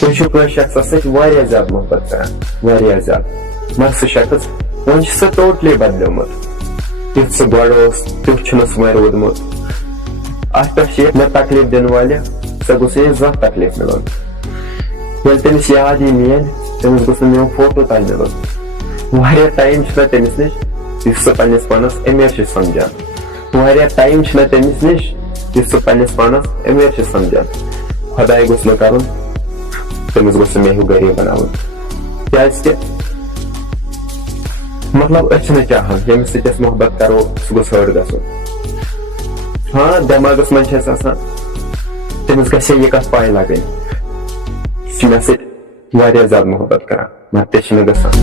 तुम शख्स ज्यादा मोहब्बत कर ज्यादा मगर सह शख्स वो सह टोटली बदलोमुत युथ सह गो तुथ सह रोदमुत अत पे मे तकलीफ दिन वाल सह गोस जा तकलीफ मिलन ये तमिस याद यी मेन तमिस गोस मेन फोटो तल मिलन टाइम तमिस निश सह पन्निस पानस अमीर समझान टाइम तमिस निश सह पन्निस पानस अमीर समझान खुदा गोस न कर तमिस गोस मे गरीब बनावन क्या मतलब चाहान यमिस सत मोहब्बत करो सह गोस हर्ट गसन हाँ दिमागस मन तमिस गह यह कत पाई लगन मे सत ज्यादा मोहब्बत कर मत गसान।